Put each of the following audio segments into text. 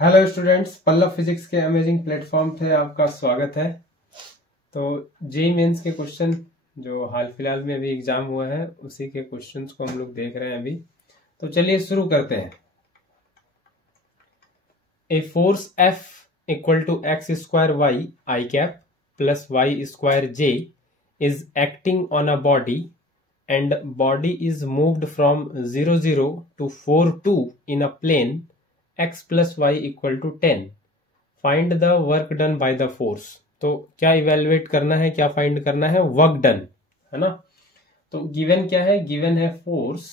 Hello students, Pallav physics के amazing platform पे आपका स्वागत है। तो जेईई मेंस के क्वेश्चन जो हाल फिलहाल में अभी एग्जाम हुआ है उसी के क्वेश्चंस को हम लोग देख रहे हैं अभी। तो चलिए शुरू करते हैं। A force F equal to X square Y I cap plus Y square J is acting on a body and body is moved from 0 0 to 4 2 in a plane x plus y equal to 10. Find the work done by the force. तो क्या evaluate करना है, क्या find करना है? Work done, है ना। तो गिवन क्या है? गिवन है force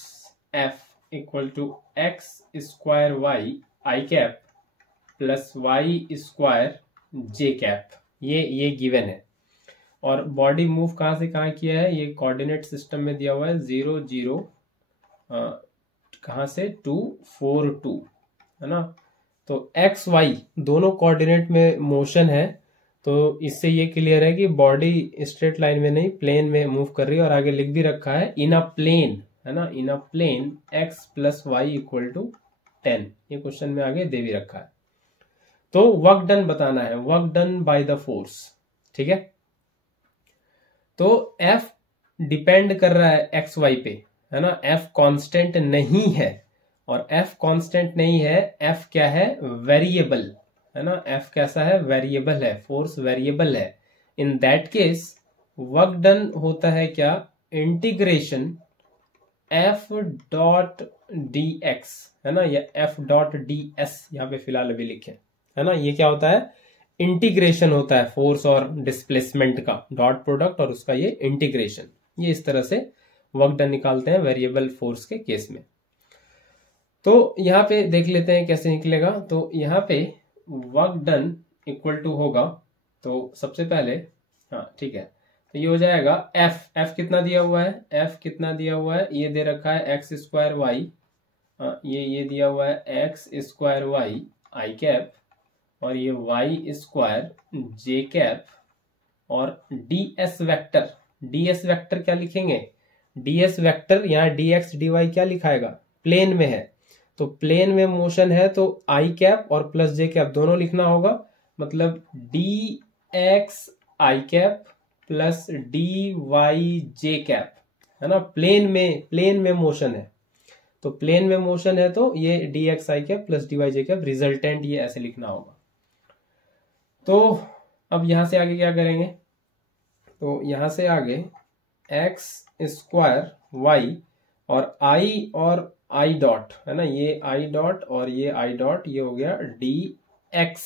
F equal to X square Y I cap plus Y square J cap. ये गिवन है। और बॉडी मूव कहाँ से कहाँ किया है? ये कोऑर्डिनेट सिस्टम में दिया हुआ है 0 0 कहाँ से 2 4 2, है ना। तो एक्स वाई दोनों कोऑर्डिनेट में मोशन है। तो इससे ये क्लियर है कि बॉडी स्ट्रेट लाइन में नहीं, प्लेन में मूव कर रही है। और आगे लिख भी रखा है इन अ प्लेन, है ना, in a plane x plus Y equal to 10। ये क्वेश्चन में आगे दे भी रखा है। तो वर्क डन बताना है, work done by the force. ठीक है। तो F डिपेंड कर रहा है एक्स वाई पे, है ना। F कांस्टेंट नहीं है, और F कांस्टेंट नहीं है, F क्या है? वेरिएबल, है ना। F कैसा है? वेरिएबल है, फोर्स वेरिएबल है। In that case work done होता है क्या? Integration F dot D x, है ना, या F डॉट डी एस यहाँ पे फिलहाल अभी लिखे, है ना। ये क्या होता है? इंटीग्रेशन होता है फोर्स और डिस्प्लेसमेंट का, डॉट प्रोडक्ट और उसका ये इंटीग्रेशन। ये इस तरह से वर्क डन निकालते हैं वेरिएबल फोर्स के केस में। तो यहाँ पे देख लेते हैं कैसे निकलेगा। तो यहाँ पे वर्क डन इक्वल टू होगा, तो सबसे पहले, हाँ ठीक है, तो ये हो जाएगा F कितना दिया हुआ है? F कितना दिया हुआ है? ये दे रखा है एक्स स्क्वायर वाई, ये दिया हुआ है x square Y I cap, और ये वाई स्क्वायर जे कैप, और ds वेक्टर क्या लिखेंगे? ds वेक्टर यहाँ dx dy क्या लिखाएगा? प्लेन में है, तो प्लेन में मोशन है, तो आई कैप और प्लस जे कैप दोनों लिखना होगा। मतलब dx आई कैप प्लस dy जे कैप, है ना। प्लेन में मोशन है, तो प्लेन में मोशन है तो ये dx आई कैप प्लस dy जे कैप रिजल्टेंट, ये ऐसे लिखना होगा। तो अब यहां से आगे क्या करेंगे? तो यहां से आगे एक्स स्क्वायर वाई और आई डॉट, है ना, ये आई डॉट और ये आई डॉट, ये हो गया डी एक्स।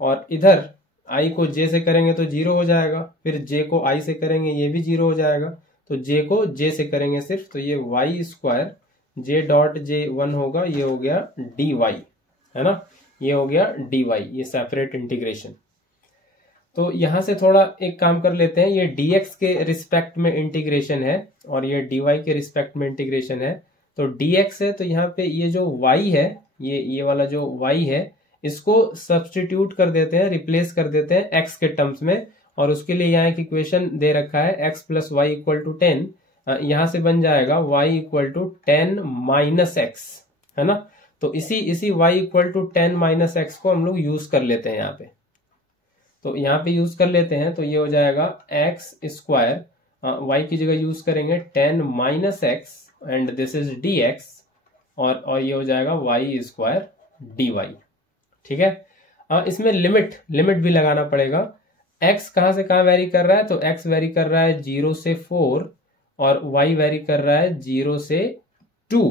और इधर आई को जे से करेंगे तो 0 हो जाएगा, फिर जे को आई से करेंगे ये भी 0 हो जाएगा, तो जे को जे से करेंगे सिर्फ, तो ये Y square J dot J 1 होगा, ये हो गया डी वाई, है ना, ये हो गया डी वाई, ये सेपरेट इंटीग्रेशन। तो यहां से थोड़ा एक काम कर लेते हैं, ये dx के रिस्पेक्ट में इंटीग्रेशन है और ये dy के रिस्पेक्ट में इंटीग्रेशन है। तो dx है, तो यहाँ पे ये जो y है, ये वाला जो y है, इसको सब्स्टिट्यूट कर देते हैं, रिप्लेस कर देते हैं x के टर्म्स में। और उसके लिए यहाँ एक इक्वेशन दे रखा है x plus Y equal to 10। यहां से बन जाएगा y equal to 10 minus X, है ना। तो इसी y equal to 10 minus X को हम लोग यूज कर लेते हैं यहाँ पे। तो यहाँ पे यूज कर लेते हैं, तो ये हो जाएगा एक्स स्क्वायर, y की जगह यूज करेंगे 10 minus x and this is D x, और ये हो जाएगा y स्क्वायर डी वाई। ठीक है। इसमें लिमिट भी लगाना पड़ेगा। x कहाँ से कहाँ वेरी कर रहा है? तो x वेरी कर रहा है 0 से 4 और y वेरी कर रहा है 0 से 2,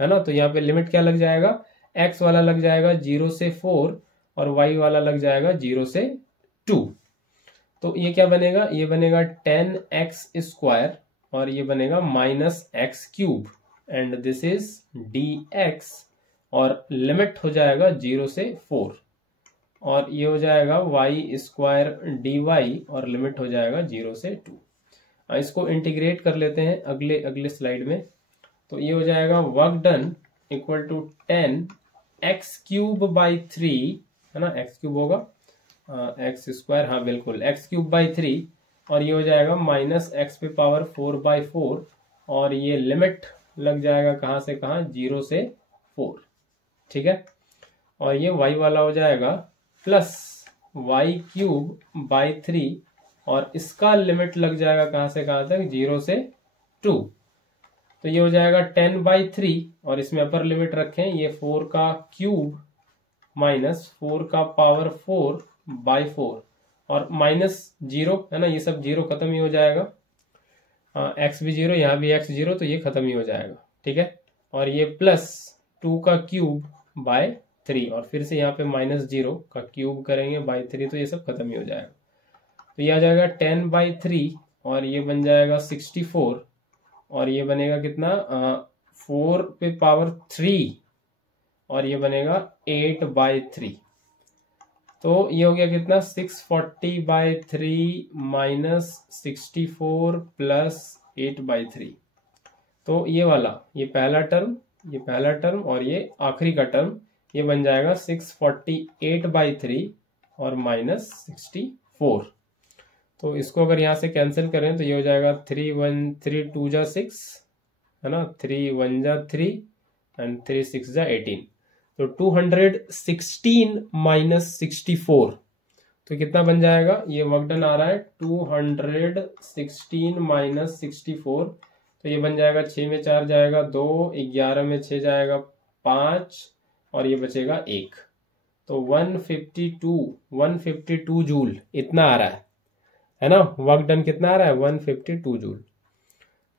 है ना। तो यहाँ पे लिमिट क्या लग जाएगा? x वाला लग जाएगा 0 से 4 और y वाला लग जाएगा 0 से 2। तो ये क्या बनेगा? ये बनेगा 10x स्क्वायर और ये बनेगा minus x cube and this is dx, और लिमिट हो जाएगा 0 से 4, और ये हो जाएगा y स्क्वायर dy और लिमिट हो जाएगा 0 से 2। इसको इंटीग्रेट कर लेते हैं अगले स्लाइड में। तो ये हो जाएगा work done equal to 10x cube by 3, है ना, x क्यूब होगा एक्स स्क्वायर, हाँ बिल्कुल, एक्स क्यूब बाई 3, और ये हो जाएगा माइनस एक्स पे पावर 4/4, और ये लिमिट लग जाएगा कहाँ से कहाँ? 0 से 4। ठीक है। और ये y वाला हो जाएगा प्लस y³/3 और इसका लिमिट लग जाएगा कहां से कहां तक, 0 से 2। तो ये हो जाएगा 10/3 और इसमें अपर लिमिट रखें, ये 4³ माइनस 4⁴/4 और -0 है ना, ये सब 0 खत्म ही हो जाएगा। x भी 0, यहाँ भी x 0, तो ये खत्म ही हो जाएगा। ठीक है, और ये प्लस 2³/3 और फिर से यहाँ पे -0 करेंगे /3, तो ये सब खत्म ही हो जाएगा। तो ये आ जाएगा 10/3 और ये बन जाएगा 64 और ये बनेगा कितना 4 पे पावर 3 और ये बनेगा 8/3। तो ये हो गया कितना 640/3 माइनस 64 प्लस 8/3। तो ये वाला, ये पहला टर्म और ये आखिरी का टर्म, ये बन जाएगा 648/3 और माइनस 64। तो इसको अगर यहाँ से कैंसिल करें तो ये हो जाएगा 3 2 जा 6 है ना, 3 1 जा 3 एंड 3 6 जा 18। तो 216 माइनस 64, तो कितना बन जाएगा, ये वर्क डन आ रहा है 216 माइनस 64, तो ये बन जाएगा 6 में 4 जाएगा 2, 11 में 6 जाएगा 5 और ये बचेगा 1। तो 152 जूल इतना आ रहा है ना, वर्क डन कितना आ रहा है 152 जूल।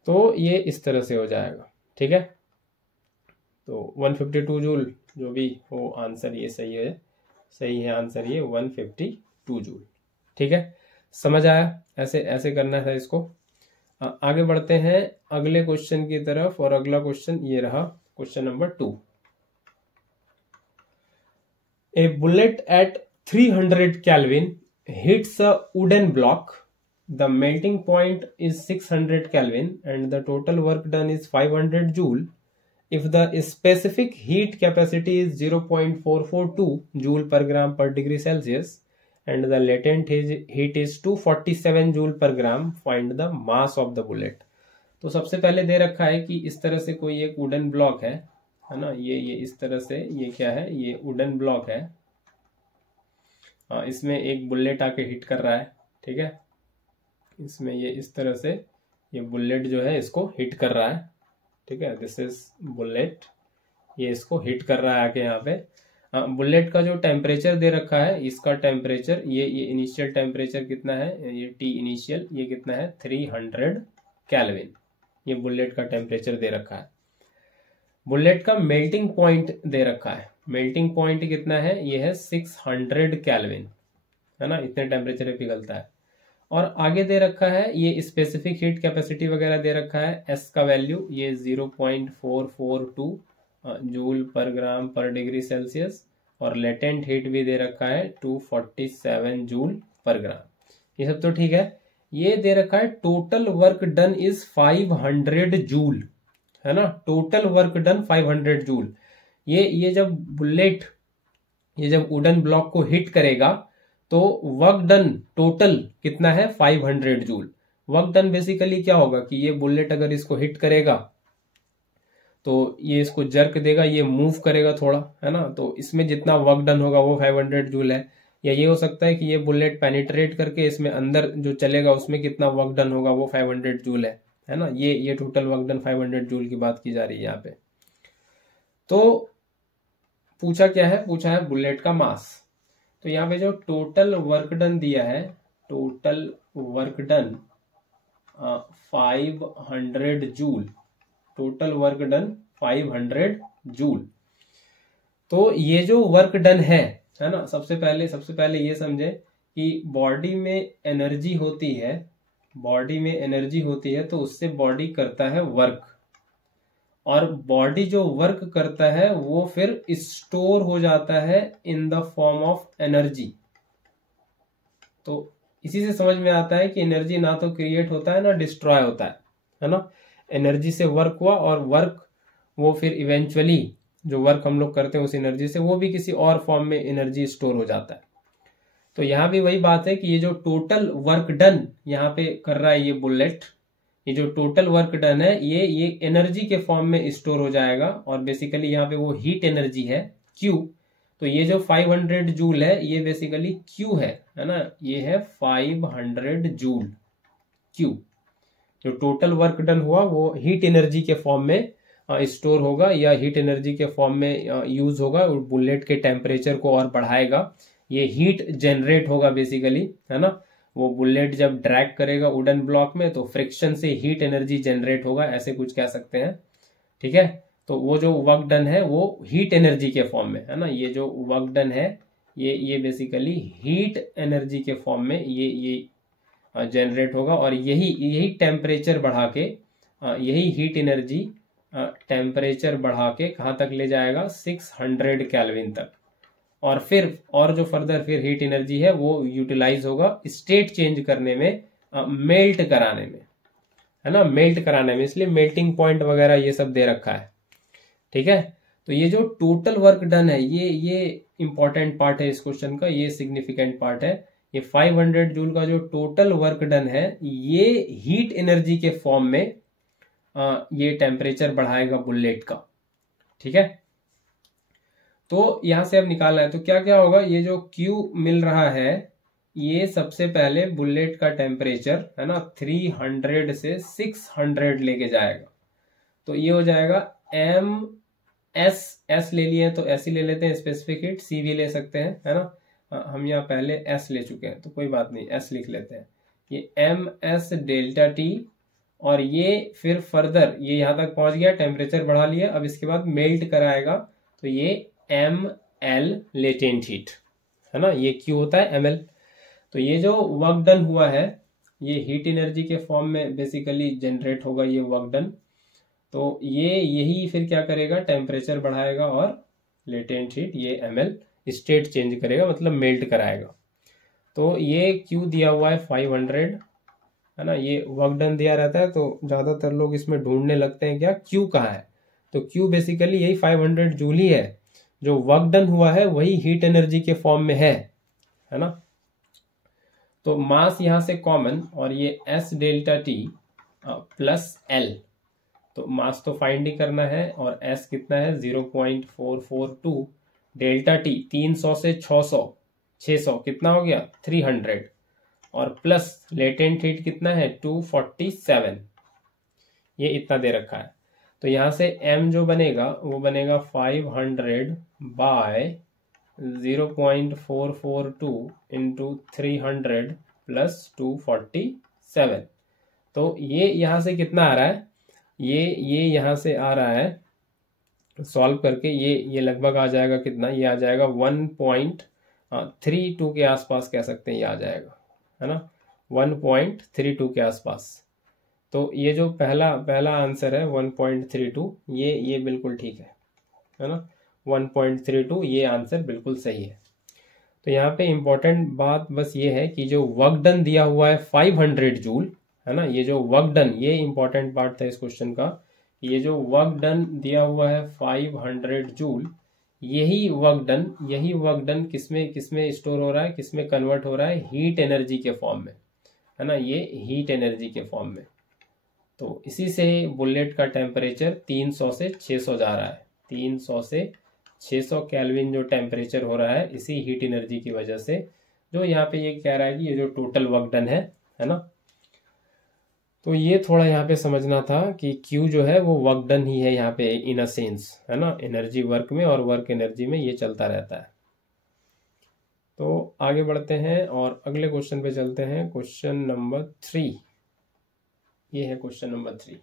तो ये इस तरह से हो जाएगा। ठीक है, तो 152 जूल जो भी हो, आंसर ये सही है आंसर ये 152 जूल। ठीक है, समझ आया, ऐसे करना है इसको। आगे बढ़ते हैं अगले क्वेश्चन की तरफ और अगला क्वेश्चन ये रहा, question number 2। A bullet eight 300 Kelvin hits a wooden block. The melting point is 600 Kelvin and the total work done is 500 joule. If the specific heat capacity is 0.442 joule per gram per degree Celsius and the latent heat is 247 joule per gram, find the mass of the bullet. तो सबसे पहले दे रखा है कि इस तरह से कोई एक वुडन ब्लॉक है ना, ये इस तरह से, ये क्या है, ये वुडन ब्लॉक है। इसमें एक बुलेट आके हिट कर रहा है। ठीक है, इसमें ये इस तरह से ये बुलेट जो है इसको हिट कर रहा है। ठीक है, दिस इज बुलेट, ये इसको हिट कर रहा है आके यहाँ पे। बुलेट का जो टेम्परेचर दे रखा है, इसका टेम्परेचर, ये इनिशियल टेम्परेचर कितना है, ये टी इनिशियल, ये कितना है 300 केल्विन, ये बुलेट का टेम्परेचर दे रखा है। बुलेट का मेल्टिंग पॉइंट दे रखा है, मेल्टिंग पॉइंट कितना है, ये है 600 केल्विन है ना, इतने टेम्परेचर पे पिघलता है। और आगे दे रखा है ये स्पेसिफिक हीट कैपेसिटी वगैरह दे रखा है, एस का वैल्यू ये 0.442 जूल पर ग्राम पर डिग्री सेल्सियस और लेटेंट हीट भी दे रखा है 247 जूल पर ग्राम। ये सब तो ठीक है। ये दे रखा है total work done is 500 joule है ना, टोटल वर्क डन 500 जूल। ये जब बुलेट, ये जब वुडन ब्लॉक को हिट करेगा तो वर्क डन टोटल कितना है 500 जूल। वर्क डन बेसिकली क्या होगा कि ये बुलेट अगर इसको हिट करेगा तो ये इसको जर्क देगा, ये मूव करेगा थोड़ा है ना, तो इसमें जितना वर्क डन होगा वो 500 जूल है। या ये हो सकता है कि ये बुलेट पेनिट्रेट करके इसमें अंदर जो चलेगा उसमें कितना वर्क डन होगा वो 500 जूल है ना। ये टोटल वर्क डन 500 जूल की बात की जा रही है यहाँ पे। तो पूछा क्या है, पूछा है बुलेट का मास। तो यहाँ पे जो टोटल वर्क डन दिया है, total work done 500 joule, total work done 500 joule. तो ये जो वर्क डन है ना, सबसे पहले ये समझे कि बॉडी में एनर्जी होती है, बॉडी में एनर्जी होती है तो उससे बॉडी करता है वर्क, और बॉडी जो वर्क करता है वो फिर स्टोर हो जाता है in the form of energy. तो इसी से समझ में आता है कि एनर्जी ना तो क्रिएट होता है ना डिस्ट्रॉय होता है ना। एनर्जी से वर्क हुआ और वर्क वो फिर इवेंचुअली जो वर्क हम लोग करते हैं उस एनर्जी से वो भी किसी और फॉर्म में एनर्जी स्टोर हो जाता है। तो यहाँ भी वही बात है कि ये जो टोटल वर्क डन यहाँ पे कर रहा है ये बुलेट, ये जो टोटल वर्क डन है ये एनर्जी के फॉर्म में स्टोर हो जाएगा, और बेसिकली यहाँ पे वो हीट एनर्जी है Q, तो ये जो 500 जूल है ये बेसिकली क्यू है ना, ये है 500 जूल क्यू। जो टोटल वर्क डन हुआ वो हीट एनर्जी के फॉर्म में स्टोर होगा या हीट एनर्जी के फॉर्म में यूज होगा और बुलेट के टेम्परेचर को और बढ़ाएगा। ये हीट जनरेट होगा बेसिकली, है ना। वो बुलेट जब ड्रैग करेगा वुडन ब्लॉक में तो फ्रिक्शन से हीट एनर्जी जनरेट होगा, ऐसे कुछ कह सकते हैं, ठीक है। तो वो जो वर्क डन है वो हीट एनर्जी के फॉर्म में, है ना। ये जो वर्क डन है ये बेसिकली हीट एनर्जी के फॉर्म में ये जनरेट होगा और यही टेम्परेचर बढ़ा के, यही हीट एनर्जी टेम्परेचर बढ़ा के कहाँ तक ले जाएगा, 600 केल्विन तक। और फिर और जो फर्दर फिर हीट एनर्जी है वो यूटिलाइज होगा स्टेट चेंज करने में, मेल्ट कराने में, है ना, मेल्ट कराने में। इसलिए मेल्टिंग पॉइंट वगैरह ये सब दे रखा है, ठीक है। तो ये जो टोटल वर्क डन है ये इंपॉर्टेंट पार्ट है इस क्वेश्चन का, ये सिग्निफिकेंट पार्ट है। ये 500 जूल का जो टोटल वर्क डन है ये हीट एनर्जी के फॉर्म में ये टेम्परेचर बढ़ाएगा बुलेट का, ठीक है। तो यहां से अब निकालना है तो क्या क्या होगा, ये जो Q मिल रहा है ये सबसे पहले बुलेट का टेम्परेचर, है ना, 300 से 600 लेके जाएगा। तो ये हो जाएगा M S ले लिए तो S ही ले लेते हैं, स्पेसिफिक हीट, C भी ले सकते हैं, है ना। हम यहाँ पहले S ले चुके हैं तो कोई बात नहीं, S लिख लेते हैं। ये MS डेल्टा T और ये फिर फर्दर ये यहां तक पहुंच गया, टेम्परेचर बढ़ा लिया, अब इसके बाद मेल्ट कराएगा तो ये ML लेटेंट हीट, है ना, ये Q होता है ML। तो ये जो वर्क डन हुआ है ये हीट एनर्जी के फॉर्म में बेसिकली जनरेट होगा ये वर्क डन। तो यही फिर क्या करेगा, टेम्परेचर बढ़ाएगा और लेटेंट हीट ये ML स्टेट चेंज करेगा, मतलब मेल्ट कराएगा। तो ये Q दिया हुआ है 500, है ना, ये वर्क डन दिया रहता है तो ज्यादातर लोग इसमें ढूंढने लगते हैं क्या Q कहाँ है। तो Q बेसिकली यही 500 जूल ही है, जो वर्क डन हुआ है वही हीट एनर्जी के फॉर्म में है ना। तो मास यहां से कॉमन और ये S delta T plus L, तो मास तो फाइंड ही करना है और S कितना है 0.442, डेल्टा T 300 से 600 कितना हो गया 300, और प्लस लेटेंट हीट कितना है 247, ये इतना दे रखा है। तो यहां से M जो बनेगा वो बनेगा 500 बाय 0.442 इंटू 300 प्लस 247। तो ये यहां से कितना आ रहा है, ये यहां से आ रहा है सॉल्व करके ये लगभग आ जाएगा कितना, ये आ जाएगा 1.32 के आसपास कह सकते हैं, ये आ जाएगा, है ना, 1.32 के आसपास। तो ये जो पहला आंसर है 1.32, ये बिल्कुल ठीक है ना, 1.32 ये आंसर बिल्कुल सही है। तो यहाँ पे इंपॉर्टेंट बात बस ये है कि जो वर्क डन दिया हुआ है 500 जूल, है ना, ये जो वर्क डन, ये इंपॉर्टेंट पार्ट था इस क्वेश्चन का। ये जो वर्क डन दिया हुआ है 500 जूल, यही वर्क डन किसमें स्टोर हो रहा है, किसमें कन्वर्ट हो रहा है, हीट एनर्जी के फॉर्म में, है ना, ये हीट एनर्जी के फॉर्म में। तो इसी से बुलेट का टेम्परेचर 300 से 600 जा रहा है, 300 से 600 केल्विन जो टेम्परेचर हो रहा है इसी हीट एनर्जी की वजह से, जो यहाँ पे ये कह रहा है कि ये जो टोटल वर्क डन है ना। तो ये थोड़ा यहाँ पे समझना था कि Q जो है वो वर्क डन ही है यहाँ पे इन अ सेंस, है ना, एनर्जी वर्क में और वर्क एनर्जी में ये चलता रहता है। तो आगे बढ़ते हैं और अगले क्वेश्चन पे चलते हैं, क्वेश्चन नंबर 3। ये है question number 3।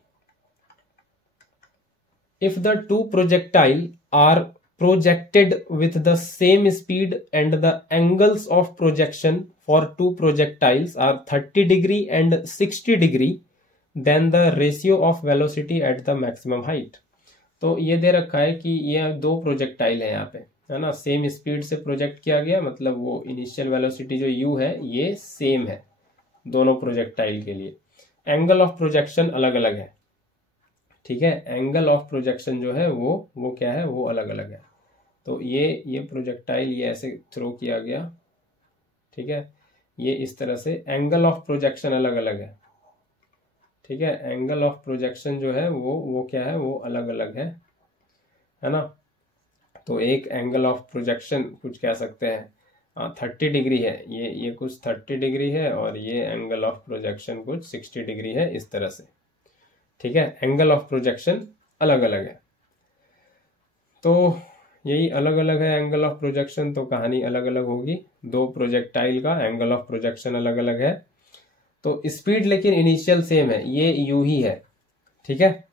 If the two projectile are projected with the same speed and the angles of projection for two projectiles are 30 degree and 60 degree, then the ratio of velocity at the maximum height। तो ये दे रखा है कि ये दो projectile है यहाँ पे, है ना, सेम स्पीड से प्रोजेक्ट किया गया, मतलब वो इनिशियल वेलोसिटी जो u है ये सेम है दोनों प्रोजेक्टाइल के लिए, एंगल ऑफ प्रोजेक्शन अलग अलग है, ठीक है, एंगल ऑफ प्रोजेक्शन जो है वो क्या है, वो अलग अलग है। तो ये प्रोजेक्टाइल ये ऐसे थ्रो किया गया, ठीक है, ये इस तरह से, एंगल ऑफ प्रोजेक्शन अलग अलग है, ठीक है, एंगल ऑफ प्रोजेक्शन जो है वो क्या है, वो अलग अलग है ना। तो एक एंगल ऑफ प्रोजेक्शन कुछ कह सकते हैं 30 डिग्री है, ये कुछ 30 डिग्री है और ये एंगल ऑफ प्रोजेक्शन कुछ 60 डिग्री है, इस तरह से। ठीक है, एंगल ऑफ प्रोजेक्शन अलग अलग है, तो यही अलग अलग है एंगल ऑफ प्रोजेक्शन, तो कहानी अलग अलग होगी। दो प्रोजेक्टाइल का एंगल ऑफ प्रोजेक्शन अलग अलग है, तो स्पीड लेकिन इनिशियल सेम है, ये यू ही है। ठीक है,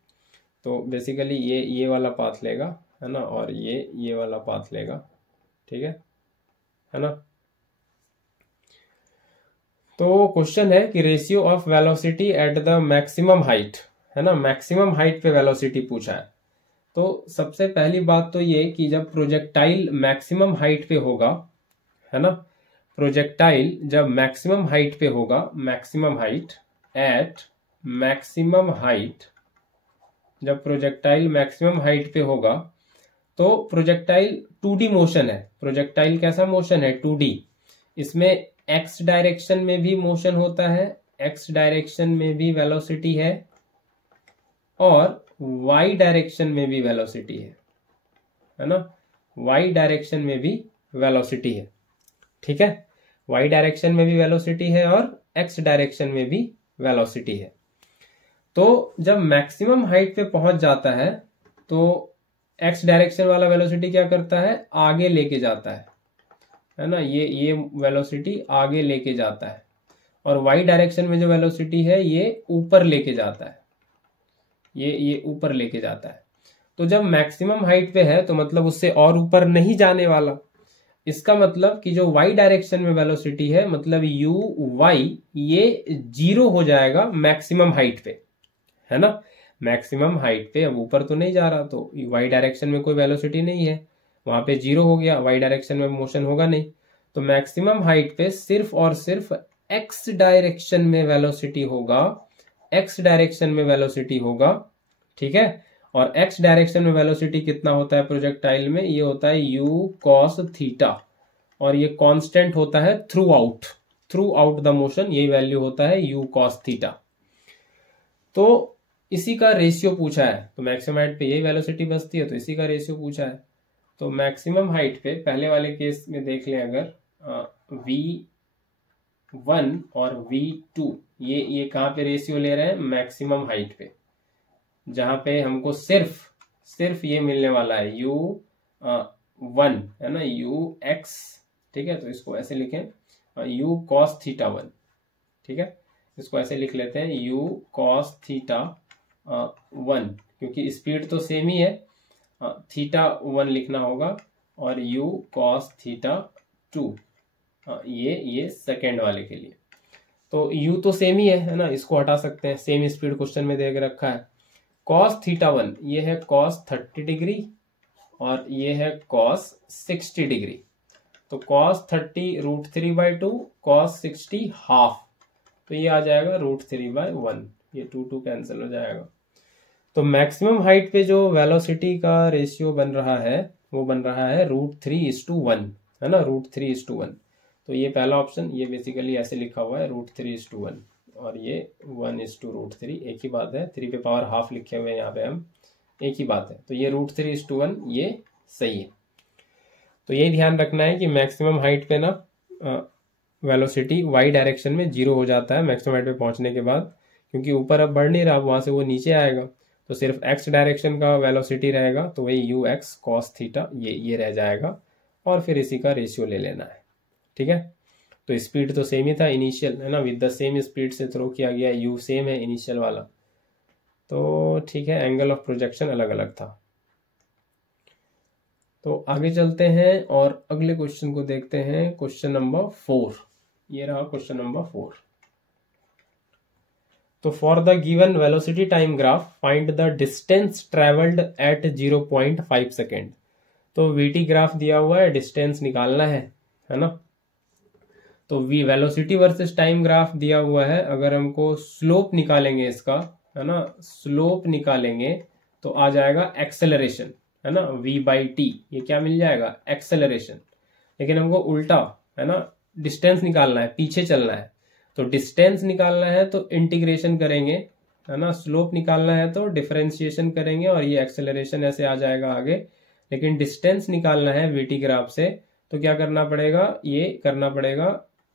तो बेसिकली ये वाला पाथ लेगा, है ना, और ये वाला पाथ लेगा। ठीक है ना। तो क्वेश्चन है कि ratio of velocity at the maximum height, है ना, मैक्सिमम हाइट पे वेलोसिटी पूछा है। तो सबसे पहली बात तो ये कि जब प्रोजेक्टाइल मैक्सिमम हाइट पे होगा, है ना, प्रोजेक्टाइल जब मैक्सिमम हाइट पे होगा, maximum height at maximum height, जब प्रोजेक्टाइल मैक्सिमम हाइट पे होगा तो प्रोजेक्टाइल 2D मोशन है। प्रोजेक्टाइल कैसा मोशन है? 2D। इसमें एक्स डायरेक्शन में भी मोशन होता है, एक्स डायरेक्शन में भी वेलोसिटी है, और वाई डायरेक्शन में भी वेलोसिटी है ना, वाई डायरेक्शन में भी वेलोसिटी है। ठीक है, वाई डायरेक्शन में भी वेलोसिटी है और एक्स डायरेक्शन में भी वेलोसिटी है। तो जब मैक्सिमम हाइट पे पहुंच जाता है तो एक्स डायरेक्शन वाला वेलोसिटी क्या करता है? आगे लेके जाता है ना, ये वेलोसिटी आगे लेके जाता है, और वाई डायरेक्शन में जो वेलोसिटी है ये ऊपर लेके जाता है, ये ऊपर लेके जाता है। तो जब मैक्सिमम हाइट पे है तो मतलब उससे और ऊपर नहीं जाने वाला। इसका मतलब कि जो y डायरेक्शन में वेलोसिटी है, मतलब u y, ये 0 हो जाएगा मैक्सिमम हाइट पे, है ना। मैक्सिमम हाइट पे अब ऊपर तो नहीं जा रहा, तो y डायरेक्शन में कोई वेलोसिटी नहीं है, वहां पे 0 हो गया, y डायरेक्शन में मोशन होगा नहीं। तो मैक्सिमम हाइट पे सिर्फ और सिर्फ x डायरेक्शन में वेलोसिटी होगा, x डायरेक्शन में वेलोसिटी होगा। ठीक है, और x डायरेक्शन में वेलोसिटी कितना होता है प्रोजेक्टाइल में? ये होता है u cos थीटा, और ये कांस्टेंट होता है थ्रू आउट द मोशन, यही वैल्यू होता है u cos थीटा। तो इसी का रेशियो पूछा है, तो मैक्सिमम हाइट पे यही वेलोसिटी बचती है, तो इसी का रेशियो पूछा है। तो मैक्सिमम हाइट पे पहले वाले केस में देख लें, अगर v1 और v2, ये कहां पे रेशियो ले रहे हैं? मैक्सिमम हाइट पे, जहां पे हमको सिर्फ ये मिलने वाला है u1, है ना, ux। ठीक है, तो इसको ऐसे लिखें u cos थीटा 1। ठीक है, इसको ऐसे लिख लेते हैं u cos थीटा 1, क्योंकि स्पीड तो सेम ही है, थीटा 1 लिखना होगा, और u cos थीटा 2, ये सेकेंड वाले के लिए। तो u तो सेम ही है ना, इसको हटा सकते हैं, सेम स्पीड क्वेश्चन में दे रखा है। cos थीटा 1, ये है cos 30 डिग्री और ये है cos 60 डिग्री। तो cos 30 √3/2, cos 60 हाफ, तो ये आ जाएगा √3/1, ये 2 कैंसिल हो जाएगा। तो मैक्सिमम हाइट पे जो वेलोसिटी का रेशियो बन रहा है वो बन रहा है √3:1, है ना, √3:1। तो ये पहला ऑप्शन, ये बेसिकली ऐसे लिखा हुआ है √3:1, और ये 1:√3, एक ही बात है, 3 पे पावर हाफ लिखे हुए हैं यहाँ पे हम, एक ही बात है। तो ये √3:1, ये सही है। तो यही ध्यान रखना है कि मैक्सिमम हाइट पे ना वेलोसिटी वाई डायरेक्शन में 0 हो जाता है मैक्सिमम हाइट पे पहुंचने के बाद, क्योंकि ऊपर अब बढ़ नहीं रहा, वहां से वो नीचे आएगा, तो सिर्फ एक्स डायरेक्शन का वेलोसिटी रहेगा, तो वही ux cos थीटा ये रह जाएगा, और फिर इसी का रेशियो ले लेना है। ठीक है, तो स्पीड तो सेम ही था इनिशियल, है ना, विद द सेम स्पीड से थ्रो किया गया, u सेम है इनिशियल वाला। तो ठीक है, एंगल ऑफ प्रोजेक्शन अलग अलग था। तो आगे चलते हैं और अगले क्वेश्चन को देखते हैं, क्वेश्चन नंबर 4। ये रहा क्वेश्चन नंबर 4। तो for the given velocity time graph find the distance travelled at 0.5 second. तो वीटी ग्राफ दिया हुआ है, डिस्टेंस निकालना है ना। तो वेलोसिटी वर्सेस टाइम ग्राफ दिया हुआ है, अगर हमको स्लोप निकालेंगे इसका, है ना, स्लोप निकालेंगे तो आ जाएगा एक्सेलरेशन, है ना, v/t, ये क्या मिल जाएगा? एक्सेलरेशन। लेकिन हमको उल्टा, है ना, डिस्टेंस निकालना है, पीछे चलना है, तो डिस्टेंस निकालना है तो इंटीग्रेशन करेंगे, है ना, स्लोप निकालना है तो डिफरेंशिएशन करेंगे, और ये एक्सेलरेशन ऐसे आ जाएगा आगे, लेकिन डिस्टेंस निकालना है वीटी ग्राफ से, तो क्या करना पड़ेगा, ये करना पड़ेगा,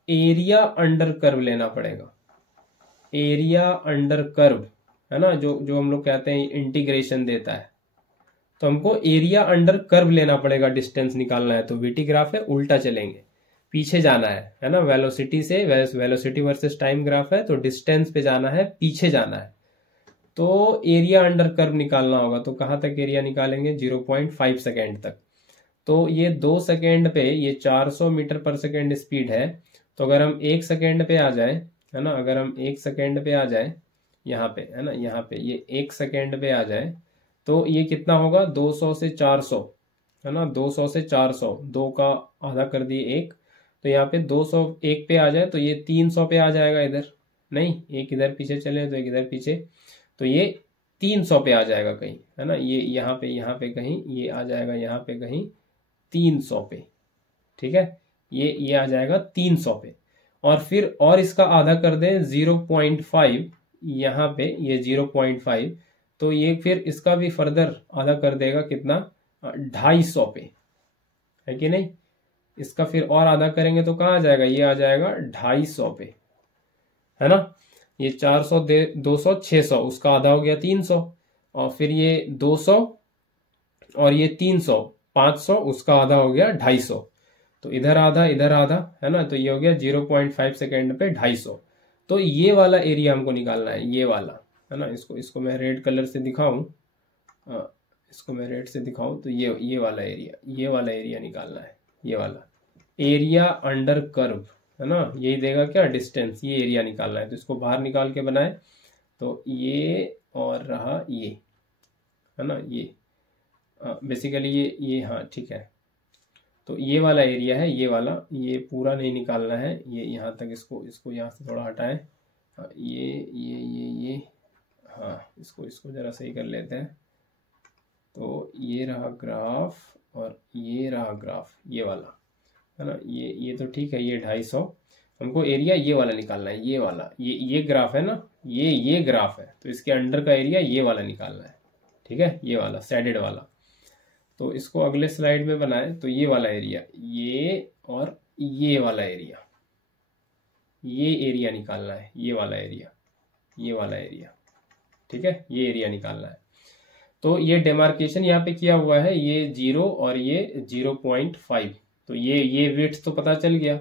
एरिया अंडर कर्व लेना पड़ेगा। एरिया अंडर कर्व है ना, जो जो हम लोग कहते हैं इंटीग्रेशन देता है, तो हमको एरिया अंडर कर्व लेना पड़ेगा। डिस्टेंस निकालना है तो वीटी ग्राफ है, उल्टा चलेंगे, पीछे जाना है ना, वेलोसिटी से, वेलोसिटी वर्सेस टाइम ग्राफ है, तो डिस्टेंस पे जाना है, पीछे जाना है, तो एरिया अंडर कर्व निकालना होगा। तो कहाँ तक एरिया निकालेंगे, 0.5 सेकेंड तक। तो ये 2 सेकेंड पे ये 400 मीटर पर सेकेंड स्पीड है, तो अगर हम 1 सेकेंड पे आ जाए, है ना, अगर हम 1 सेकेंड पे आ जाए यहाँ पे, है ना, यहाँ पे ये 1 सेकेंड पे आ जाए, तो ये कितना होगा, 200 से 400, है ना, 200 से 400, 2 का आधा कर दिए 1, तो यहाँ पे 201 पे आ जाए तो ये 300 पे आ जाएगा। इधर नहीं, एक इधर पीछे चले तो एक इधर पीछे, तो ये 300 पे आ जाएगा कहीं, है ना, ये यहाँ पे कहीं ये आ जाएगा, यहाँ पे कहीं 300 पे, ठीक है, ये आ जाएगा 300 पे। और फिर और इसका आधा कर दें 0.5, यहाँ पे ये 0.5, तो ये फिर इसका भी फर्दर आधा कर देगा कितना, 250 पे, है कि नहीं। इसका फिर और आधा करेंगे तो कहाँ आ जाएगा, ये आ जाएगा 250 पे, है ना। ये 400 200 600, उसका आधा हो गया 300, और फिर ये 200 और ये 300 500, उसका आधा हो गया 250, तो इधर आधा इधर आधा, है ना, तो ये हो गया 0.5 सेकेंड पे 250। तो ये वाला एरिया हमको निकालना है, ये वाला, है ना। इसको मैं रेड कलर से दिखाऊं, इसको मैं रेड से दिखाऊं, तो ये वाला एरिया निकालना है, ये वाला एरिया अंडर कर्व, है ना, यही देगा क्या, डिस्टेंस, ये एरिया निकालना है। तो इसको बाहर निकाल के बनाए, तो ये और रहा ये, है ना, ये बेसिकली ये हाँ ठीक है। तो ये वाला एरिया है, ये वाला, ये पूरा नहीं निकालना है, ये यहाँ तक, इसको यहाँ से थोड़ा हटाएं, हाँ, ये हाँ, इसको जरा सही कर लेते हैं। तो ये रहा ग्राफ और ये रहा ग्राफ, ये वाला, है ना, ये तो ठीक है, ये 250, हमको एरिया ये वाला निकालना है, ये वाला, ये ग्राफ है ना, ये ग्राफ है, तो इसके अंडर का एरिया ये वाला निकालना है, ठीक है, ये वाला शेडेड वाला। तो इसको अगले स्लाइड में बनाए, तो ये वाला एरिया, ये और ये वाला एरिया, ये एरिया निकालना है, ये वाला एरिया, ये वाला एरिया, ठीक है, ये एरिया निकालना है। तो ये डेमार्केशन यहाँ पे किया हुआ है, ये 0 और ये 0.5, तो ये विड्थ तो पता चल गया,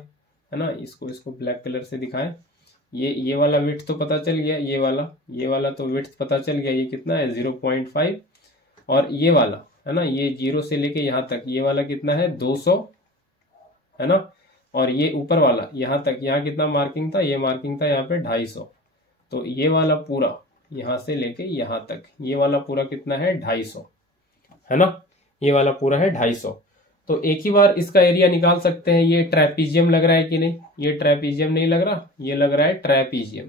है ना। इसको ब्लैक कलर से दिखाएं, ये वाला विड्थ तो पता चल गया, ये वाला तो विड्थ पता चल गया, ये कितना है 0.5, और ये वाला, है ना, ये 0 से लेके यहाँ तक, ये वाला कितना है 200, है ना, और ये ऊपर वाला यहाँ तक, यहाँ कितना मार्किंग था, ये मार्किंग था यहाँ पे 250, तो ये वाला पूरा यहाँ से लेके यहाँ तक, ये वाला पूरा कितना है 250, है ना, ये वाला पूरा है 250। तो एक ही बार इसका एरिया निकाल सकते हैं। ये ट्रेपीजियम लग रहा है कि नहीं, ये ट्रेपीजियम नहीं लग रहा, ये लग रहा है ट्रेपीजियम।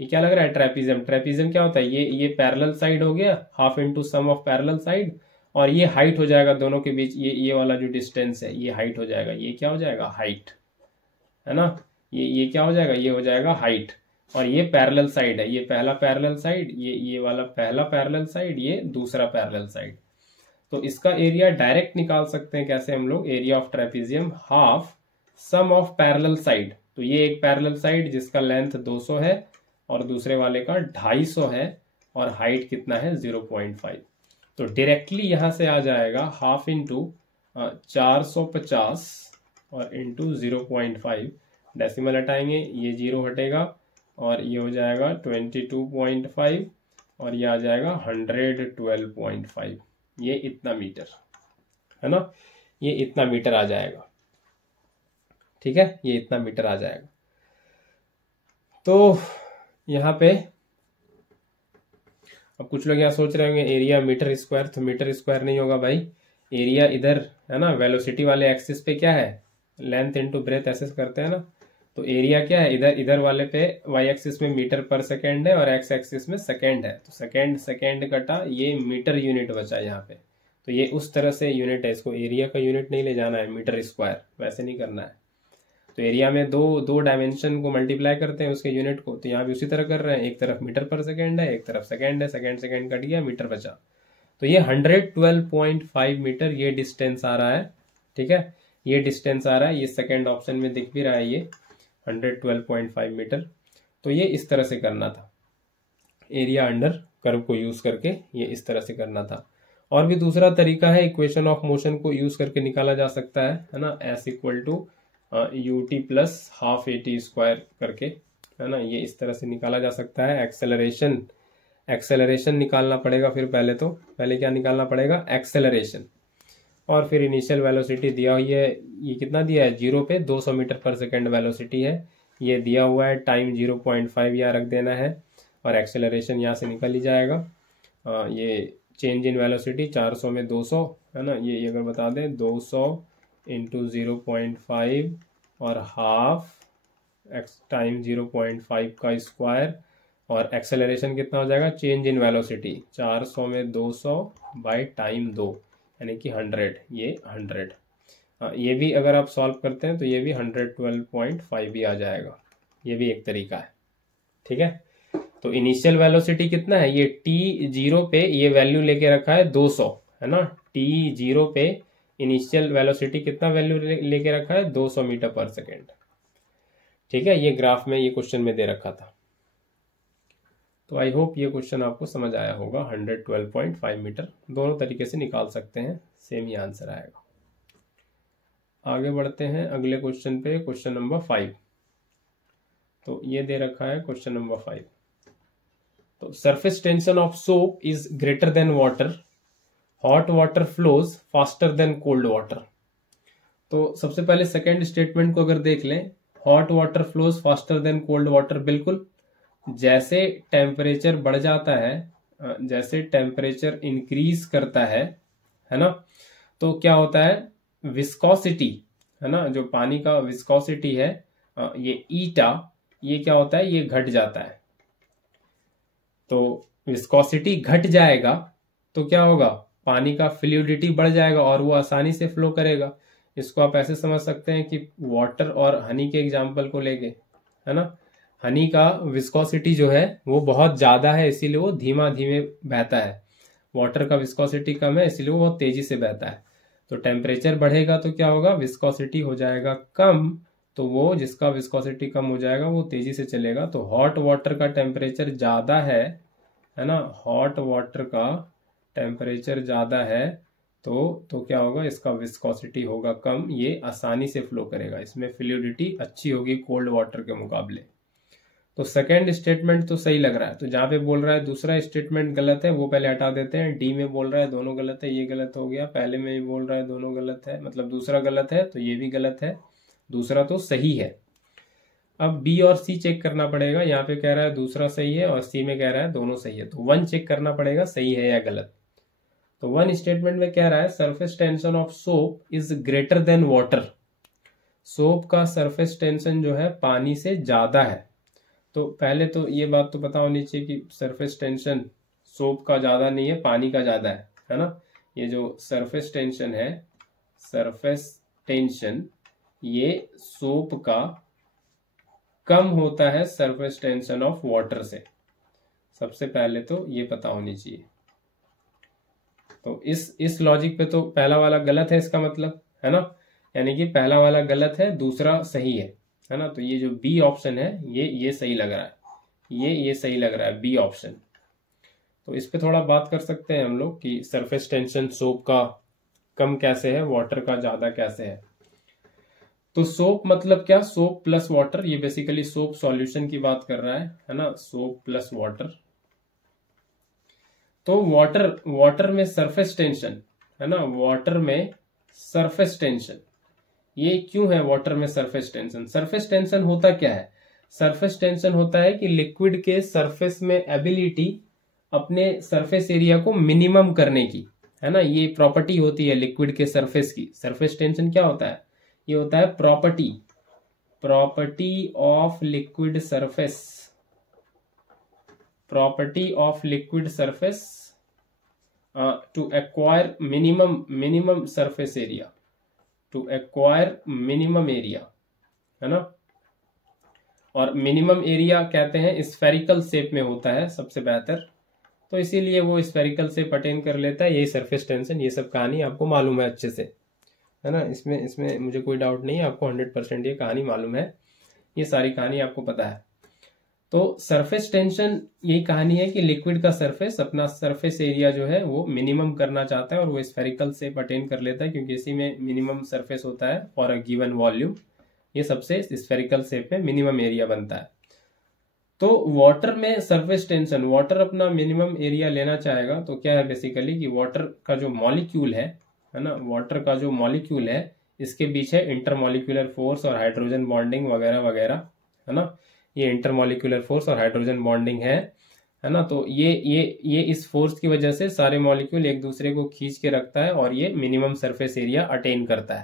ये क्या लग रहा है, ट्रेपीजियम। ट्रेपीजियम क्या होता है, ये पैरेलल साइड हो गया, half into sum of parallel side, और ये हाइट हो जाएगा दोनों के बीच, ये वाला जो डिस्टेंस है ये हाइट हो जाएगा, ये क्या हो जाएगा हाइट, है ना, ये क्या हो जाएगा, ये हो जाएगा हाइट। और ये पैरेलल साइड है, ये पहला पैरेलल साइड, ये वाला पहला पैरेलल साइड, ये दूसरा पैरेलल साइड। तो इसका एरिया डायरेक्ट निकाल सकते हैं कैसे हम लोग, area of trapezium half sum of parallel side. तो ये एक पैरेलल साइड जिसका लेंथ 200 है और दूसरे वाले का 250 है, और हाइट कितना है 0.5। तो डायरेक्टली यहां से आ जाएगा हाफ इंटू 450 और इंटू 0.5, डेसिमल हटाएंगे, ये 0 हटेगा और ये हो जाएगा 22.5 और ये आ जाएगा 112.5, ये इतना मीटर, है ना, ये इतना मीटर आ जाएगा, ठीक है, ये इतना मीटर आ जाएगा। तो यहाँ पे अब कुछ लोग यहाँ सोच रहे होंगे एरिया मीटर स्क्वायर, तो मीटर स्क्वायर नहीं होगा भाई, एरिया इधर है ना, वेलोसिटी वाले एक्सिस पे क्या है, लेंथ इनटू ब्रेथ ऐसे करते हैं ना, तो एरिया क्या है, इधर वाले पे वाई एक्सिस में मीटर पर सेकेंड है और एक्स एक्सिस में सेकेंड है, तो सेकेंड कटा, ये मीटर यूनिट बचा यहाँ पे, तो ये उस तरह से यूनिट है, इसको एरिया का यूनिट नहीं ले जाना है मीटर स्क्वायर, वैसे नहीं करना है। तो एरिया में दो डायमेंशन को मल्टीप्लाई करते हैं उसके यूनिट को, तो यहाँ भी उसी तरह कर रहे हैं, एक तरफ मीटर पर सेकेंड है, एक तरफ सेकेंड है, सेकेंड कट गया, मीटर बचा, तो ये 112.5 मीटर ये डिस्टेंस आ रहा है। ठीक है, ये डिस्टेंस आ रहा है, ये सेकेंड ऑप्शन में दिख भी रहा है, ये 112.5 मीटर। तो ये इस तरह से करना था, एरिया अंडर कर्व को यूज करके ये इस तरह से करना था। और भी दूसरा तरीका है, इक्वेशन ऑफ मोशन को यूज करके निकाला जा सकता है ना, S equal to ut plus half AT square करके, है ना, ये इस तरह से निकाला जा सकता है। एक्सेलरेशन निकालना पड़ेगा, फिर पहले क्या निकालना पड़ेगा, एक्सेलरेशन, और फिर इनिशियल वेलोसिटी दिया हुई है, ये कितना दिया है, 0 पे 200 मीटर पर सेकेंड वेलोसिटी है, ये दिया हुआ है, टाइम 0.5 यहाँ रख देना है, और एक्सेलरेशन यहाँ से निकल ही जाएगा। ये चेंज इन वेलोसिटी 400 में 200, है ना, ये अगर बता दें 200 इंटू 0.5 और हाफ एक्स टाइम 0.5 का स्क्वायर, और एक्सेलरेशन कितना हो जाएगा, चेंज इन वेलोसिटी 400 में 200 बाई टाइम 2, यानी कि 100, ये 100। ये भी अगर आप सॉल्व करते हैं तो ये भी 112.5 ही आ जाएगा, ये भी एक तरीका है। ठीक है, तो इनिशियल वेलोसिटी कितना है, ये t0 पे ये वैल्यू लेके रखा है 200, है ना, t0 पे इनिशियल वेलोसिटी कितना वैल्यू लेके रखा है, 200 मीटर पर सेकेंड। ठीक है, ये ग्राफ में ये क्वेश्चन में दे रखा था। तो आई होप ये क्वेश्चन आपको समझ आया होगा। 112.5 मीटर दोनों तरीके से निकाल सकते हैं, सेम ही आंसर आएगा। आगे बढ़ते हैं अगले क्वेश्चन पे, क्वेश्चन नंबर 5। तो ये दे रखा है क्वेश्चन नंबर 5। तो surface tension of soap is greater than water, hot water flows faster than cold water. तो सबसे पहले सेकेंड स्टेटमेंट को अगर देख लें, hot water flows faster than cold water, बिल्कुल जैसे टेम्परेचर बढ़ जाता है, जैसे टेम्परेचर इंक्रीज करता है ना, तो क्या होता है, विस्कोसिटी, है ना, जो पानी का विस्कोसिटी है, ये ईटा, ये क्या होता है, ये घट जाता है। तो विस्कोसिटी घट जाएगा तो क्या होगा, पानी का फ्लूइडिटी बढ़ जाएगा और वो आसानी से फ्लो करेगा। इसको आप ऐसे समझ सकते हैं कि वाटर और हनी के एग्जांपल को लेके, है ना, हनी का विस्कोसिटी जो है वो बहुत ज्यादा है, इसीलिए वो धीमा धीमे बहता है। वाटर का विस्कोसिटी कम है, इसीलिए वो बहुत तेजी से बहता है। तो टेम्परेचर बढ़ेगा तो क्या होगा, विस्कोसिटी हो जाएगा कम, तो वो जिसका विस्कोसिटी कम हो जाएगा वो तेजी से चलेगा। तो हॉट वाटर का टेम्परेचर ज्यादा है ना, हॉट वाटर का टेम्परेचर ज्यादा है तो क्या होगा, इसका विस्कोसिटी होगा कम, ये आसानी से फ्लो करेगा, इसमें फ्लूइडिटी अच्छी होगी कोल्ड वाटर के मुकाबले। तो सेकेंड स्टेटमेंट तो सही लग रहा है। तो जहां पे बोल रहा है दूसरा स्टेटमेंट गलत है वो पहले हटा देते हैं। डी में बोल रहा है दोनों गलत है, ये गलत हो गया। पहले में भी बोल रहा है दोनों गलत है, मतलब दूसरा गलत है तो ये भी गलत है, दूसरा तो सही है। अब बी और सी चेक करना पड़ेगा। यहाँ पे कह रहा है दूसरा सही है और सी में कह रहा है दोनों सही है, तो वन चेक करना पड़ेगा सही है या गलत। तो वन स्टेटमेंट में कह रहा है surface tension of soap is greater than water. Soap का सरफेस टेंशन जो है पानी से ज्यादा है। तो पहले तो ये बात तो पता होनी चाहिए कि सरफेस टेंशन सोप का ज्यादा नहीं है, पानी का ज्यादा है ना। ये जो सरफेस टेंशन है, सरफेस टेंशन ये सोप का कम होता है सरफेस टेंशन ऑफ वाटर से। सबसे पहले तो ये पता होनी चाहिए। तो इस लॉजिक पे तो पहला वाला गलत है इसका मतलब, है ना, यानी कि पहला वाला गलत है दूसरा सही है ना। तो ये जो बी ऑप्शन है ये सही लग रहा है, ये सही लग रहा है बी ऑप्शन। तो इस पे थोड़ा बात कर सकते हैं हम लोग कि सरफेस टेंशन सोप का कम कैसे है, वाटर का ज्यादा कैसे है। तो सोप मतलब क्या, सोप प्लस वाटर, ये बेसिकली सोप सॉल्यूशन की बात कर रहा है ना, सोप प्लस वाटर। तो वाटर में सरफेस टेंशन है ना, वाटर में सरफेस टेंशन, ये क्यों है वाटर में सरफेस टेंशन। सरफेस टेंशन होता क्या है, सरफेस टेंशन होता है कि लिक्विड के सरफेस में एबिलिटी अपने सरफेस एरिया को मिनिमम करने की, है ना, ये प्रॉपर्टी होती है लिक्विड के सरफेस की। सरफेस टेंशन क्या होता है, ये होता है property of liquid surface, property of liquid surface to acquire minimum surface area, to acquire minimum area, है ना। और मिनिमम एरिया कहते हैं स्फेरिकल शेप में होता है सबसे बेहतर, तो इसीलिए वो स्फेरिकल शेप अटेन कर लेता है। यही सरफेस टेंशन, ये सब कहानी आपको मालूम है अच्छे से, है ना। इसमें मुझे कोई डाउट नहीं है, आपको 100% ये कहानी मालूम है, ये सारी कहानी आपको पता है। तो सरफेस टेंशन यही कहानी है कि लिक्विड का सरफेस अपना सरफेस एरिया जो है वो मिनिमम करना चाहता है और वो स्फेरिकल शेप अटेन कर लेता है, क्योंकि इसी में मिनिमम सरफेस होता है फॉर अ गिवन वॉल्यूम। ये सबसे स्फेरिकल शेप में मिनिमम एरिया बनता है। तो वाटर में सरफेस टेंशन, वाटर अपना मिनिमम एरिया लेना चाहेगा तो क्या है बेसिकली कि वाटर का जो मॉलिक्यूल है ना, वाटर का जो मॉलिक्यूल है इसके बीच है इंटरमॉलिक्यूलर फोर्स और हाइड्रोजन बॉन्डिंग वगैरह वगैरह, है ना। ये इंटरमॉलिक्यूलर फोर्स और हाइड्रोजन बॉन्डिंग है ना। तो ये इस फोर्स की वजह से सारे मॉलिक्यूल एक दूसरे को खींच के रखता है और ये मिनिमम सरफेस एरिया अटेन करता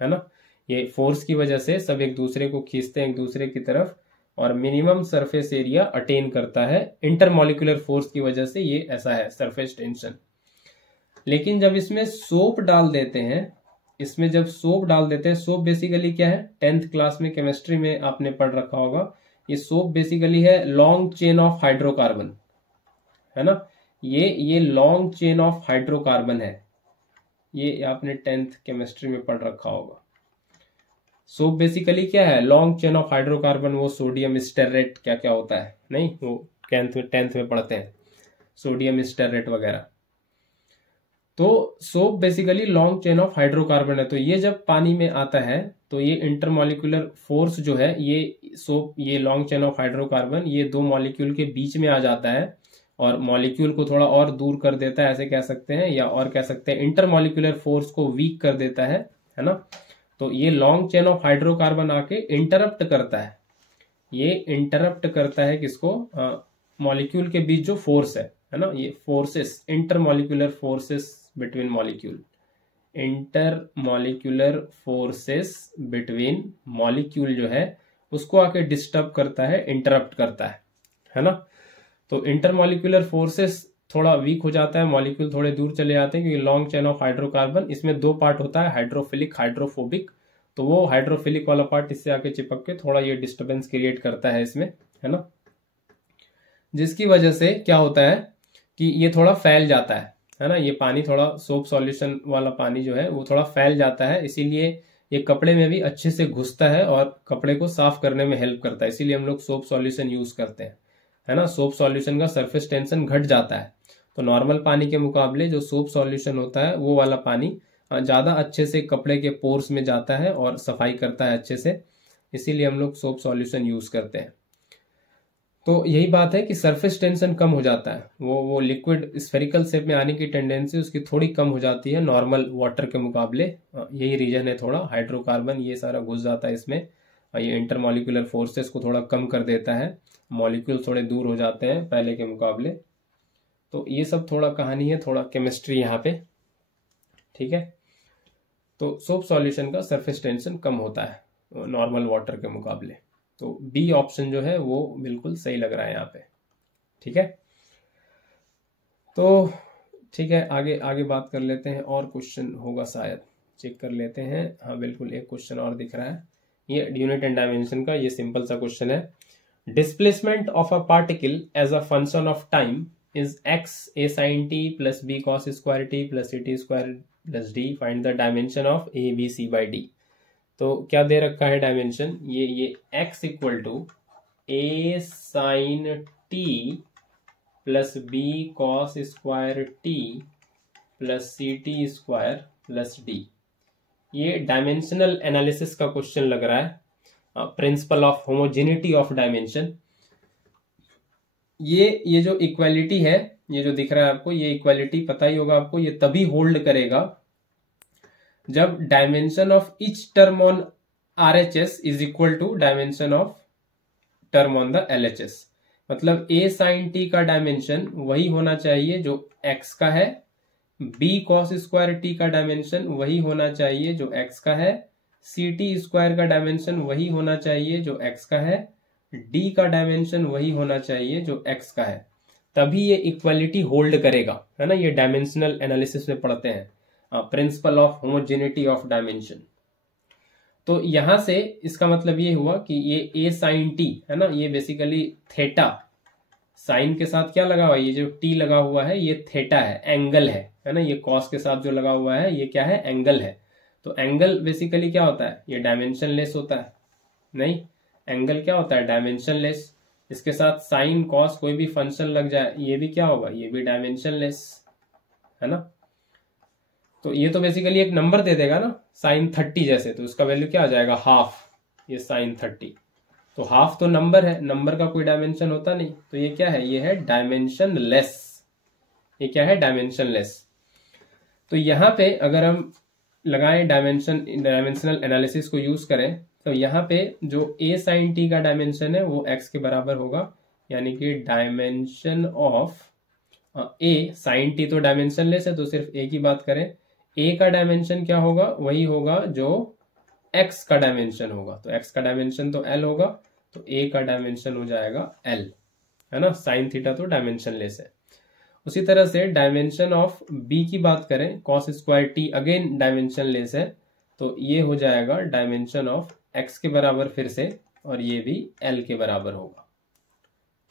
है ना। ये फोर्स की वजह से सब एक दूसरे को खींचते हैं एक दूसरे की तरफ और मिनिमम सरफेस एरिया अटेन करता है इंटरमॉलिक्यूलर फोर्स की वजह से। ये ऐसा है सरफेस टेंशन। लेकिन जब इसमें सोप डाल देते हैं, इसमें जब सोप डाल देते हैं, सोप बेसिकली क्या है, 10th क्लास में केमिस्ट्री में आपने पढ़ रखा होगा। ये सोप बेसिकली है लॉन्ग चेन ऑफ हाइड्रोकार्बन, है ना। ये लॉन्ग चेन ऑफ हाइड्रोकार्बन है, ये आपने 10th केमिस्ट्री में पढ़ रखा होगा। सोप बेसिकली क्या है, लॉन्ग चेन ऑफ हाइड्रोकार्बन। वो सोडियम स्टेरेट क्या क्या होता है, नहीं वो 10th में पढ़ते हैं, सोडियम स्टेरेट वगैरह। तो soap basically long chain of hydrocarbon है। तो ये जब पानी में आता है तो ये इंटरमॉलिक्यूलर फोर्स जो है, ये सोप, ये लॉन्ग चेन ऑफ हाइड्रोकार्बन ये दो मॉलिक्यूल के बीच में आ जाता है और मॉलिक्यूल को थोड़ा और दूर कर देता है, ऐसे कह सकते हैं, या और कह सकते हैं इंटरमॉलिक्यूलर फोर्स को वीक कर देता है ना। तो ये लॉन्ग चेन ऑफ हाइड्रोकार्बन आके इंटरप्ट करता है, ये इंटरप्ट करता है किसको, मॉलिक्यूल के बीच जो फोर्स है ना। ये forces, intermolecular forces between molecule, intermolecular forces between molecule जो है उसको आके डिस्टर्ब करता है, इंटरप्ट करता है ना। तो इंटरमॉलिक्यूलर फोर्सेस थोड़ा वीक हो जाता है, मॉलिक्यूल थोड़े दूर चले जाते हैं, क्योंकि लॉन्ग चेन ऑफ हाइड्रोकार्बन इसमें दो पार्ट होता है, हाइड्रोफिलिक हाइड्रोफोबिक। तो वो हाइड्रोफिलिक वाला पार्ट इससे आके चिपक के थोड़ा ये डिस्टर्बेंस क्रिएट करता है इसमें, है ना। जिसकी वजह से क्या होता है कि ये थोड़ा फैल जाता है ना। ये पानी थोड़ा, सोप सॉल्यूशन वाला पानी जो है वो थोड़ा फैल जाता है, इसीलिए ये कपड़े में भी अच्छे से घुसता है और कपड़े को साफ करने में हेल्प करता है। इसीलिए हम लोग सोप सॉल्यूशन यूज करते हैं, है ना। सोप सॉल्यूशन का सरफेस टेंशन घट जाता है। तो नॉर्मल पानी के मुकाबले जो सोप सॉल्यूशन होता है वो वाला पानी ज्यादा अच्छे से कपड़े के पोर्स में जाता है और सफाई करता है अच्छे से, इसीलिए हम लोग सोप सॉल्यूशन यूज करते हैं। तो यही बात है कि सरफेस टेंशन कम हो जाता है, वो लिक्विड स्फेरिकल शेप में आने की टेंडेंसी उसकी थोड़ी कम हो जाती है नॉर्मल वाटर के मुकाबले। यही रीजन है, थोड़ा हाइड्रोकार्बन ये सारा घुस जाता है इसमें, ये इंटरमॉलिक्यूलर फोर्सेस को थोड़ा कम कर देता है, मॉलिक्यूल थोड़े दूर हो जाते हैं पहले के मुकाबले। तो ये सब थोड़ा कहानी है, थोड़ा केमिस्ट्री यहाँ पे, ठीक है। तो सोप सॉल्यूशन का सरफेस टेंशन कम होता है नॉर्मल वाटर के मुकाबले। तो बी ऑप्शन जो है वो बिल्कुल सही लग रहा है यहाँ पे, ठीक है। तो ठीक है, आगे बात कर लेते हैं, और क्वेश्चन होगा शायद, चेक कर लेते हैं। हाँ बिल्कुल, एक क्वेश्चन और दिख रहा है, ये यूनिट एंड डायमेंशन का, ये सिंपल सा क्वेश्चन है। Displacement of a particle as a function of time is x a sin t plus b cos square t plus c t square plus d, find the dimension of a b c by d। तो क्या दे रखा है dimension, ये x equal to a sin t plus b cos square t plus C T square plus d। ये dimensional analysis का question लग रहा है, principle of homogeneity of dimension. ये जो इक्वालिटी है, ये जो दिख रहा है आपको, ये इक्वालिटी पता ही होगा आपको, ये तभी होल्ड करेगा जब dimension of each term on RHS is equal to dimension of term on the LHS. मतलब ए साइन टी का डायमेंशन वही होना चाहिए जो एक्स का है, बी कॉस स्क्वायर टी का डायमेंशन वही होना चाहिए जो एक्स का है, सी टी स्क्वायर का डायमेंशन वही होना चाहिए जो एक्स का है, डी का डायमेंशन वही होना चाहिए जो एक्स का है, तभी ये इक्वालिटी होल्ड करेगा, है ना। ये डायमेंशनल एनालिसिस में पढ़ते हैं, principal of homogeneity of dimension. तो यहां से इसका मतलब ये हुआ कि ये ए साइन टी है ना, ये बेसिकली थीटा साइन के साथ क्या लगा हुआ है, ये जो टी लगा हुआ है ये थीटा है, एंगल है ना। ये कॉस के साथ जो लगा हुआ है ये क्या है, एंगल है। तो एंगल बेसिकली क्या होता है, ये डायमेंशनलेस होता है। नहीं, एंगल क्या होता है, डायमेंशनलेस। इसके साथ साइन कॉस कोई भी फंक्शन लग जाए, ये भी क्या होगा, ये भी डायमेंशनलेस, है ना। तो ये तो बेसिकली एक नंबर दे देगा ना, साइन 30 जैसे, तो उसका वैल्यू क्या आ जाएगा, हाफ। ये साइन 30, तो हाफ तो नंबर है, नंबर का कोई डायमेंशन होता नहीं, तो ये क्या है, ये है डायमेंशनलेस। ये क्या है, डायमेंशनलेस। तो यहां पे अगर हम लगाएं डायमेंशनल एनालिसिस को यूज करें, तो यहाँ पे जो a साइन t का डायमेंशन है वो x के बराबर होगा, यानी कि dimension of a sine t तो डायमेंशनलेस है, तो सिर्फ a की बात करें, a का डायमेंशन क्या होगा, वही होगा जो x का डायमेंशन होगा। तो x का डायमेंशन तो l होगा, तो a का डायमेंशन हो जाएगा l, है ना। साइन थीटा तो डायमेंशनलेस है। उसी तरह से डायमेंशन ऑफ b की बात करें, cos square t again dimensionless है, तो ये हो जाएगा डायमेंशन ऑफ x के बराबर फिर से, और ये भी l के बराबर होगा।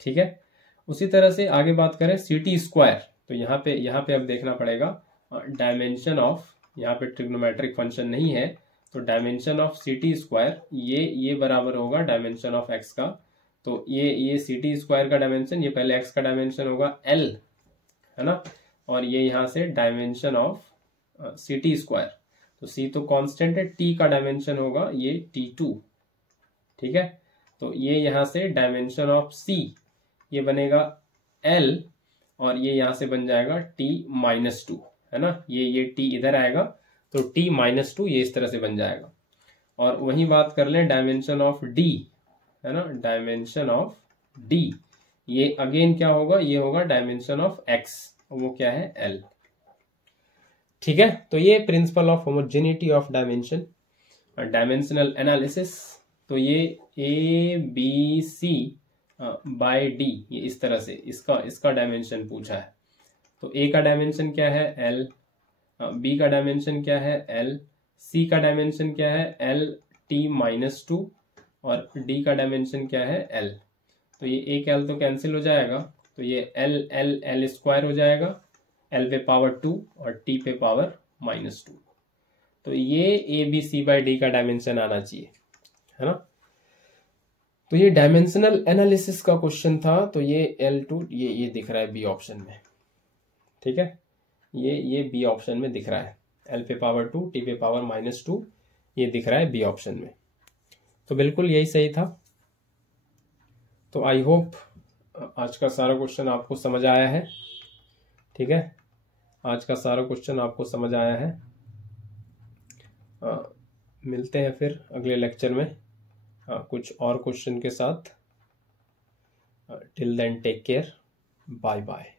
ठीक है। उसी तरह से आगे बात करें सी टी स्क्वायर, तो यहाँ पे अब देखना पड़ेगा डायमेंशन ऑफ, यहाँ पे ट्रिग्नोमेट्रिक फंक्शन नहीं है, तो dimension of C T square ये बराबर होगा डायमेंशन ऑफ x का। तो ये सी टी स्क्वायर का डायमेंशन, ये पहले x का डायमेंशन होगा l, है ना, और ये यहाँ से dimension of C T square, तो c तो कांस्टेंट है, t का डायमेंशन होगा ये t2। ठीक है। तो ये यहाँ से डायमेंशन ऑफ c ये बनेगा l, और ये यहाँ से बन जाएगा t-2, है ना। ये t इधर आएगा, तो t-2 ये इस तरह से बन जाएगा। और वही बात कर लें डायमेंशन ऑफ d, है ना, डायमेंशन ऑफ d ये अगेन क्या होगा, ये होगा डायमेंशन ऑफ x, वो क्या है, l। ठीक है। तो ये principle of homogeneity of dimension, dimensional analysis. तो ये A B C by D, ये इस तरह से इसका डायमेंशन पूछा है। तो ए का डायमेंशन क्या है, एल, बी का डायमेंशन क्या है, एल, सी का डायमेंशन क्या है, एल t-2, और डी का डायमेंशन क्या है, एल। तो ये एक एल तो कैंसिल हो जाएगा, तो ये एल एल एल स्क्वायर हो जाएगा, एल पे पावर 2 और टी पे पावर -2। तो ये A B C by D का डायमेंशन आना चाहिए, है ना। तो ये डायमेंशनल एनालिसिस का क्वेश्चन था। तो ये L2 ये दिख रहा है बी ऑप्शन में। ठीक है, ये बी ऑप्शन में दिख रहा है, एल पे पावर 2 टी पे पावर -2 ये दिख रहा है बी ऑप्शन में। तो बिल्कुल यही सही था। तो आई होप आज का सारा क्वेश्चन आपको समझ आया है। ठीक है, आज का सारा क्वेश्चन आपको समझ आया है। मिलते हैं फिर अगले लेक्चर में कुछ और क्वेश्चन के साथ। Till then take care, bye bye.